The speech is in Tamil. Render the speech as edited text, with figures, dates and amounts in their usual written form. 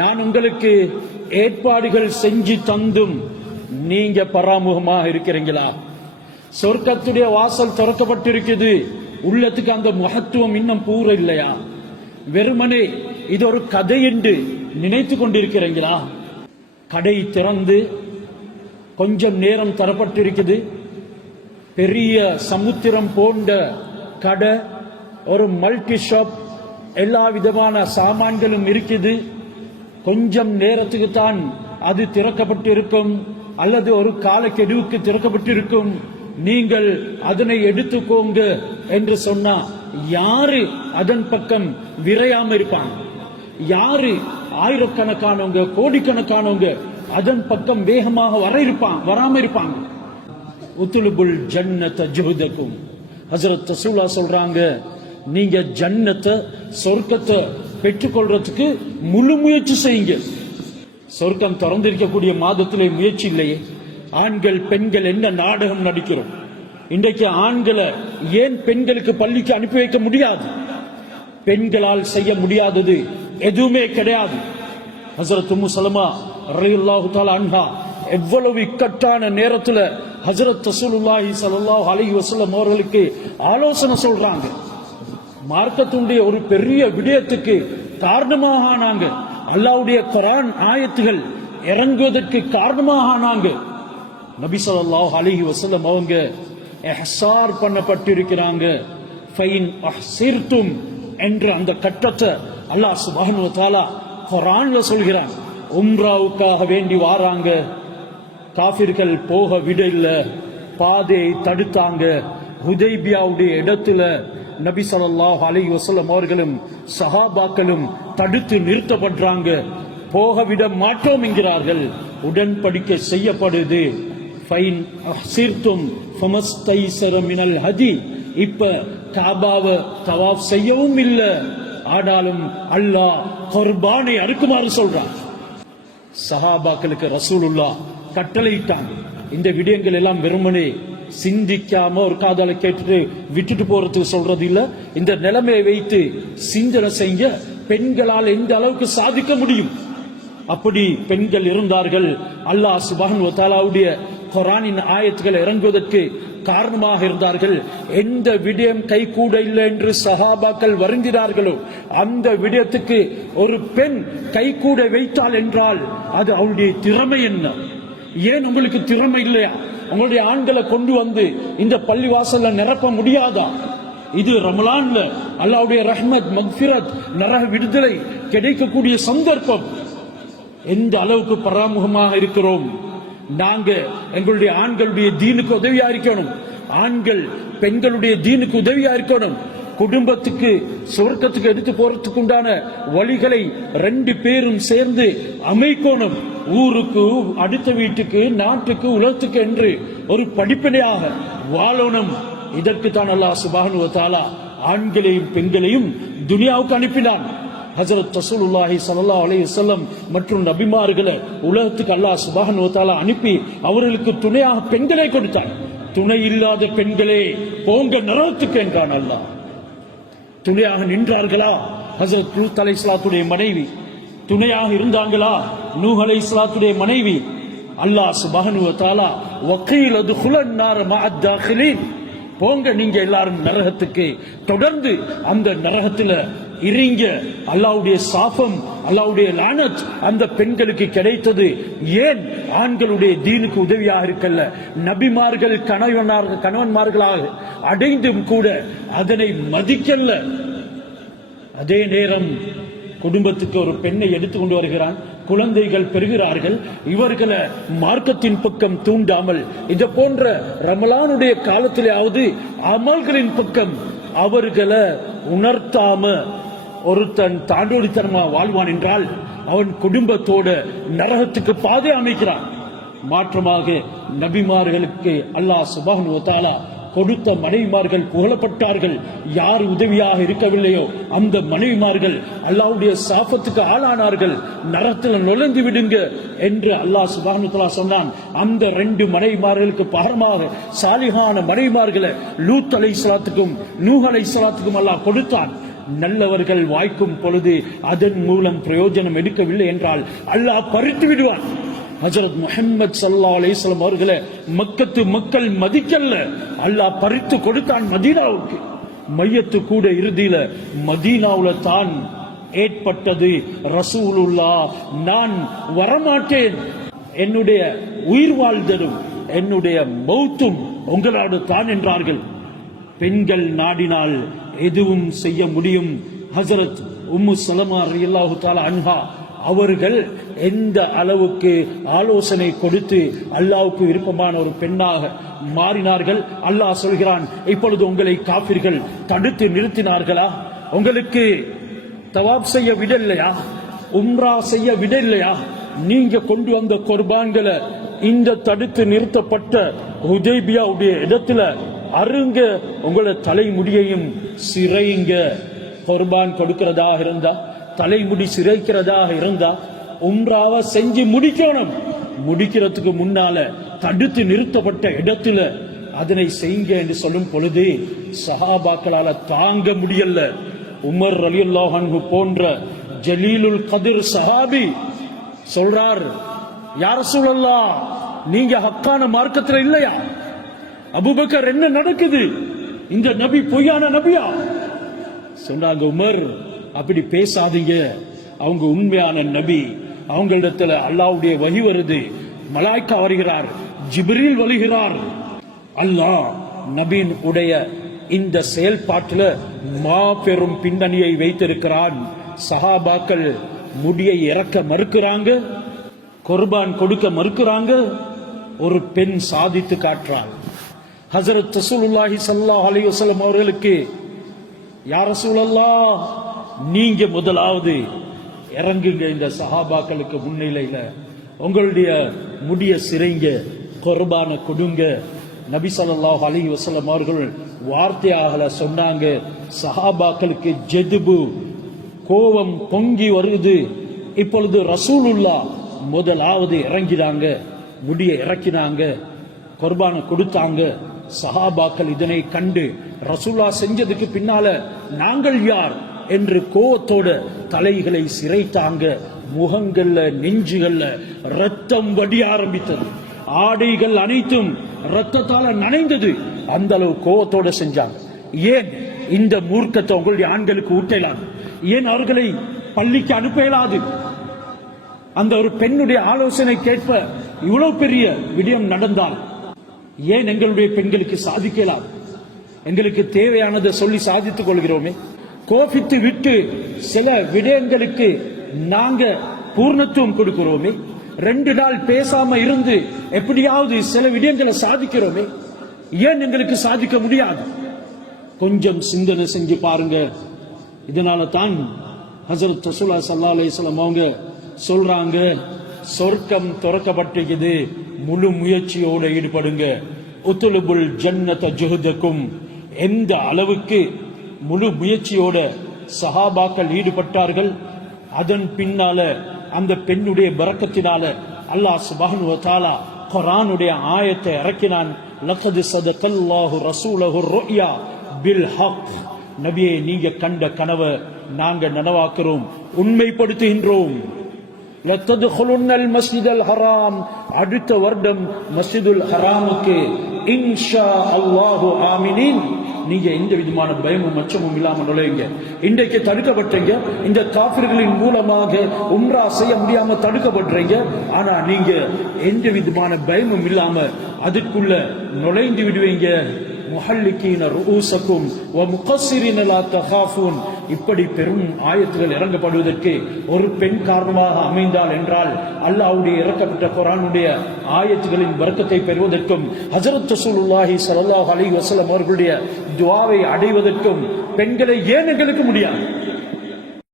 நான் உங்களுக்கு ஏற்பாடுகள் செஞ்சு தந்தும் நீங்க பராமுகமாக இருக்கிறீங்களா? சொர்க்கத்துடைய வாசல் திறக்கப்பட்டிருக்குது, உள்ளத்துக்கு அந்த மகத்துவம் இன்னும் பூர இல்லையா? வெறுமனே இது ஒரு கதை என்று நினைத்து கொண்டிருக்கிறீங்களா? கடை திறந்து கொஞ்சம் நேரம் தரப்பட்டிருக்குது, பெரிய சமுத்திரம் போன்ற கடை, ஒரு மல்டி ஷாப், எல்லா விதமான சாமான்களும் இருக்குது. கொஞ்சம் நேரத்துக்கு தான் அது திறக்கப்பட்டிருக்கும், அல்லது ஒரு காலக்கெடுவுக்கு திறக்கப்பட்டிருக்கும். நீங்கள் அதனை எடுத்துக்கோங்க என்று சொன்னா யாரு அதன் பக்கம் விரையாம இருப்பாங்க? யாரு ஆயிரக்கணக்கானவங்க கோடிக்கணக்கானவங்க அதன் பக்கம் வேகமாக வராம இருப்பாங்க? உத்துலுபுல் ஜன்னத ஜுஹதக்கும். ஹஜ்ரத் ரசூலுல்லாஹ் சொல்றாங்க, நீங்க ஜன்னத்தை சொர்க்கத்தை பெற்றுக்கொள்றதுக்கு முழு முயற்சி செய்யுங்க. சொர்க்கம் திறந்திருக்கக்கூடிய மாதத்திலே முயற்சி இல்லையே. ஆண்கள் பெண்கள் என்ன நாடகம் நடிக்கிறோம் இன்றைக்கு? ஆண்களை ஏன் பெண்களுக்கு பள்ளிக்கு அனுப்பி வைக்க முடியாது? பெண்களால் செய்ய முடியாதது எதுவுமே கிடையாது. ஹஜ்ரத் உம்மு சலமா ரலியல்லாஹு தஆலா அன்ஹா எவ்வளவு இக்கட்டான நேரத்தில் ஹஜ்ரத் ரசூலுல்லாஹி ஸல்லல்லாஹு அலைஹி வஸல்லம் அவர்களுக்கு ஆலோசனை சொல்றாங்க. மார்க்கத்துடைய ஒரு பெரிய விடயத்துக்கு காரணமாக ஆனாங்க. அல்லாஹ்வுடைய குர்ஆன் ஆயத்துகள் இறங்குவதற்கு காரணமாக ஆனாங்க. நபி ஸல்லல்லாஹு அலைஹி வஸல்லம் அவங்க இஹ்சார் பண்ணப்பட்டிருக்கிறாங்க. ஃபைன் அஹ்சிர்தும் என்ற அந்த கட்டத்தை அல்லாஹ் சுப்ஹானஹு வ தஆலா குர்ஆன்ல சொல்கிறான். உம்ராவுக்காக வேண்டி வாராங்க, காஃபிர்கள் போக விட இல்ல, பாதையை தடுத்தாங்க. ஹுதைபியாவுடைய இடத்துல நபி ஸல்லல்லாஹு அலைஹி வஸல்லம் அவர்களும் சஹாபாக்களும் தடுத்து நிறுத்தப்படுறாங்க. போக விட மாட்டோம் என்கிறார்கள். உடன்படிக்கை செய்யப்படுது. ஃபைன் அஹ்சிர்தும் ஃபமஸ்தைஸர மினல் ஹதி. இப்ப காபாவை தவாஃப் செய்யவும் இல்ல, ஆனாலும் அல்லாஹ் குர்பானை அறுக்குமாறு சொல்றான். சஹாபாக்களுக்கு ரசூலுல்லாஹ் கட்டளையிட்டாங்க. இந்த விடயங்கள் எல்லாம் வெறுமனே சிந்திக்காம ஒரு காதால கேட்டுட்டு விட்டுட்டு போறதுக்கு சொல்றது இல்ல. இந்த நிலைமையை வைத்து சிந்தனை செய்ய பெண்களால் எந்த அளவுக்கு சாதிக்க முடியும். அப்படி பெண்கள் இருந்தார்கள். அல்லாஹ் சுப்ஹானஹு வ தஆலாவுடைய குர்ஆனின் ஆயத்துகள் இறங்குவதற்கு காரணமாக இருந்தார்கள். எந்த விடயம் கைகூட இல்லை என்று சஹாபாக்கள் வருந்தினார்களோ அந்த விடயத்துக்கு ஒரு பெண் கைகூட வைத்தாள் என்றால் அது அவளுடைய திறமை என்ன? ஏன் உங்களுக்கு திறமை இல்லையா? உங்களுடைய ஆண்களை கொண்டு வந்து இந்த பள்ளிவாசல்ல நிரப்ப முடியாதா? இது ரமலான்ல அல்லாஹ்வுடைய ரஹ்மத், மக்ஃபிரத், நரக விடுதலை கிடைக்கக்கூடிய சந்தர்ப்பம். எந்த அளவுக்கு பராமுகமாக இருக்கிறோம்? நாங்க எங்களுடைய ஆண்களுடைய தீனுக்கு உதவியா இருக்கணும். ஆண்கள் பெண்களுடைய தீனுக்கு உதவியா இருக்கணும். குடும்பத்துக்கு சொர்க்கத்துக்கு எடுத்து போறதுக்கு உண்டான வழிகளை ரெண்டு பேரும் சேர்ந்து அமைக்கணும். ஊருக்கு, அடுத்த வீட்டுக்கு, நாட்டுக்கு, உலகத்துக்கு என்று ஒரு படிப்பினையாக வாழணும். இதற்கு தான் அல்லாஹ் சுப்ஹானஹு வ தஆலா ஆண்களையும் பெண்களையும் துனியாவுக்கு அனுப்பினான். ஹஜ்ரத் ரசூலுல்லாஹி ஸல்லல்லாஹு அலைஹி வஸல்லம் மற்றும் நபிமார்களை உலகத்துக்கு அல்லாஹ் சுப்ஹானஹு வ தஆலா அனுப்பி அவர்களுக்கு துணையாக பெண்களை கொடுத்தார். துணை இல்லாத பெண்களே போங்க நரகத்துக்கு என்றான் அல்லாஹ். துணையாக நின்றார்களா? ஹஜ்ரத் லூத் அலைஹிஸ்ஸலாத்துடைய மனைவி துணையாக இருந்தாங்களா? நூஹ் அலைஹிஸ்ஸலாத்துடைய மனைவி. அல்லாஹ் சுப்ஹானஹு வ தஆலா வகீல துகுலன் நார மஅத் தாகிலீன், போங்க நீங்க எல்லாரும் நரகத்துக்கு, தொடர்ந்து அந்த நரகத்துல இறங்க. அல்லாஹ்வுடைய சாபம், அல்லாஹ்வுடைய லானத் அந்த பெண்களுக்கு கிடைத்தது. ஏன்? ஆண்களுடைய தீனுக்கு உதவியாக இருக்கல்ல. நபிமார்கள் கணவன்மார்களாக அடைந்தும் கூட அதனை மதிக்கல்ல. அதே நேரம் குடும்பத்துக்கு ஒரு பெண்ணை எடுத்துக்கொண்டு வருகிறான், குழந்தைகள் பெறுகிறார்கள். இவர்களை மார்க்கத்தின் பக்கம் தூண்டாமல் இது போன்ற ரமலானுடைய காலத்திலேயாவது அமல்களின் பக்கம் அவர்களை உணர்த்தாம ஒருத்தன் தாண்டோடித்தனமா வாழ்வான் என்றால் அவன் குடும்பத்தோட நரகத்துக்கு பாதை அமைக்கிறான். மாற்றமாக நபிமார்களுக்கு அல்லாஹ் சுப்ஹானஹு வ தஆலா கொடுத்த மனைவிமார்கள் புகழப்பட்டார்கள். யார் உதவியாக இருக்கவில்லையோ அந்த மனைவிமார்கள் அல்லாஹ்வுடைய சாபத்துக்கு ஆளானார்கள். நரகத்தில் நுழைந்து விடுங்க என்று அல்லாஹ் சுப்ஹானஹு வ தஆலா சொன்னான். அந்த ரெண்டு மனைவிமார்களுக்கு பகரமாக சாலிஹான மனைவிமார்களை லூத் அலைஹிஸ்ஸலாத்துக்கும் நூஹ் அலைஹிஸ்ஸலாத்துக்கும் அல்லாஹ் கொடுத்தான். நல்லவர்கள் வாய்க்கும் பொழுது அதன் மூலம் பிரயோஜனம் எடுக்கவில்லை என்றால் அல்லாஹ் பறித்து விடுவான். ஹஜரத் முஹம்மது ஸல்லல்லாஹு அலைஹி வஸல்லம் அவர்களை மக்கத்து மக்கள் மதிக்கல்ல, அல்லாஹ் பறித்து கொடுத்தான் மதீனாவுக்கு. மையத்து கூட இறுதியில மதீனாவுல தான் ஏற்பட்டது. ரசூலுல்லாஹ் நான் வரமாட்டேன், என்னுடைய உயிர் வாழ்தலும் என்னுடைய மௌத்தும் உங்களோடு தான் என்றார்கள். பெண்கள் நாடினால் எதுவும் செய்ய முடியும். ஹஜரத் உம்மு சலமா ரலியல்லாஹு தஆலா அன்ஹா அவர்கள் எந்த அளவுக்கு ஆலோசனை கொடுத்து அல்லாஹ்வுக்கு விருப்பமான ஒரு பெண்ணாக மாறினார்கள். அல்லாஹ் சொல்கிறான், இப்பொழுது உங்களை காபிர்கள் தடுத்து நிறுத்தினார்களா? உங்களுக்கு தவாப் செய்ய விடலையா? உம்ரா செய்ய விடலையா? நீங்க கொண்டு வந்த குர்பான்களை இந்த தடுத்து நிறுத்தப்பட்ட ஹுதைபியாவுடைய இடத்துல அருங்க, உங்களோட தலைமுடியையும் சிறைங்க. குர்பான் கொடுக்கிறதாக இருந்தா, தலைமுடி சிறைக்கிறதாக இருந்தா உம்ராவை செஞ்சு முடிக்கணும். முடிக்கிறதுக்கு முன்னால தடுத்து நிறுத்தப்பட்ட இடத்துல அதனை செய்யுங்க என்று சொல்லும் பொழுது சஹாபாக்களால தாங்க முடியல. உமர் ரலியல்லாஹு அன்ஹு போன்ற ஜலீலுல் கதிர் சஹாபி சொல்றார், யா ரசூலல்லாஹ், நீங்க ஹக்கான மார்க்கத்துல இல்லையா? அபூபக்கர், என்ன நடக்குது? இந்த நபி பொய்யான நபியா? சொன்னாங்க, உமர் அப்படி பேசாதீங்க, அவங்க உண்மையான நபி. அவங்களிடத்துல அல்லாஹ்வுடைய வஹி வருது, மலாய்க்கா வருகிறார், ஜிப்ரீல் வருகிறார். அல்லாஹ் நபியின் உடைய இந்த செயல்பாட்டில் மாபெரும் பின்னணியை வைத்திருக்கிறான். சஹாபாக்கள் முடியை இறக்க மறுக்கிறாங்க, குர்பான் கொடுக்க மறுக்கிறாங்க. ஒரு பெண் சாதித்து காட்டுறாள். ஹஜரத் ரசூலுல்லாஹி ஸல்லல்லாஹு அலைஹி வஸல்லம் அவர்களுக்கு, யா ரசூலல்லாஹ், நீங்க முதலாவது இறங்குங்க இந்த சஹாபாக்களுக்கு முன்னிலையில, உங்களுடைய முடிய சிறைங்க, குர்பான கொடுங்க. நபி ஸல்லல்லாஹு அலைஹி வஸல்லம் அவர்கள் வார்த்தையாக சொன்னாங்க. சஹாபாக்களுக்கு ஜெதுபு, கோபம் பொங்கி வருது. இப்பொழுது ரசூலுல்லாஹ் முதலாவது இறங்கினாங்க, முடிய இறக்கினாங்க, குர்பான கொடுத்தாங்க. சஹாபாக்கள் இதனை கண்டு ரசூலா செஞ்சதுக்கு பின்னால நாங்கள் யார் என்று கோவத்தோட தலைகளை சிரைத்தாங்க. முகங்கள்ல நெஞ்சுகள்ல ரத்தம் வடிய ஆரம்பித்தது. ஆடைகள் அனைத்தும் ரத்தத்தால நனைந்தது. அந்த அளவு கோவத்தோட செஞ்சாங்க. ஏன் இந்த மூர்க்கத்தை உங்களுடைய ஆண்களுக்கு ஊட்டலாம்? ஏன் அவர்களை பள்ளிக்கு அனுப்ப இயலாது? அந்த ஒரு பெண்ணுடைய ஆலோசனை கேட்ப இவ்வளவு பெரிய விடயம் நடந்தால் ஏன் எங்களுடைய பெண்களுக்கு சாதிக்கலாம்? எங்களுக்கு தேவையானதை சொல்லி சாதித்துக் கொள்கிறோமே. கோபித்து விட்டு சில விடயங்களுக்கு நாங்க பூர்ணத்துவம் கொடுக்கிறோமே. 2 நாள் பேசாம இருந்து எப்படியாவது சில விடயங்களை சாதிக்கிறோமே. ஏன் எங்களுக்கு சாதிக்க முடியாது? கொஞ்சம் சிந்தனை செஞ்சு பாருங்க. இதனால தான் ஹஜரத் ரசூலுல்லாஹி ஸல்லல்லாஹு அலைஹி வஸல்லம் அவங்க சொல்றாங்க, சொர்க்கம் திறக்கப்பட்டிருக்குது, முழு முயற்சியோட ஈடுபடுங்க. உத்லுபுல் ஜன்னத ஜுஹதக்கும். எந்த அளவுக்கு முழு முயற்சியோட சஹாபாக்கள் ஈடுபட்டார்கள். அதன் பின்னால அந்த பெண்ணுடைய பரக்கத்தினால அல்லாஹ் சுப்ஹானஹு வ தஆலா குர்ஆனுடைய ஆயத்தை இறக்கினான். லக்கத் ஸதகல்லாஹு ரசூலஹு ருயா பில் ஹக். நபியே, நீங்க கண்ட கனவை நாங்க நனவாக்குறோம், உண்மைப்படுத்துகின்றோம். லத்ததுகுலுன்னல் மஸ்ஜிதல் ஹராம். அடுத்த வருடம் மஸ்ஜிதுல் ஹராமுக்கு இன்ஷா அல்லாஹு ஆமினீன். நீங்க எந்த விதமான பயமும் அச்சமும் இல்லாம நுழையுங்க. இன்றைக்கு தடுக்கப்பட்டீங்க, இந்த காபிர்களின் மூலமாக உம்ரா செய்ய முடியாம தடுக்கப்பட்டீங்க. ஆனா நீங்க எந்த விதமான பயமும் இல்லாம அதுக்குள்ள நுழைந்து விடுவீங்க. முஹல்லிகீன ரூஸக்கும் வ முகஸ்ஸிரின லா தகாஃபூன். இப்படி பெரும் ஆயத்துகள் இறங்கப்படுவதற்கு ஒரு பெண் காரணமாக அமைந்தால் என்றால் அல்லாஹ்வுடைய இறக்கப்பட்ட குர்ஆனுடைய ஆயத்துகளின் பரக்கத்தை பெறுவதற்கும் ஹஜரத் ரசூலுல்லாஹி ஸல்லல்லாஹு அலைஹி வஸல்லம் அவர்களுடைய துஆவை அடைவதற்கும் பெண்களை ஏன் எங்களுக்கு முடியாது?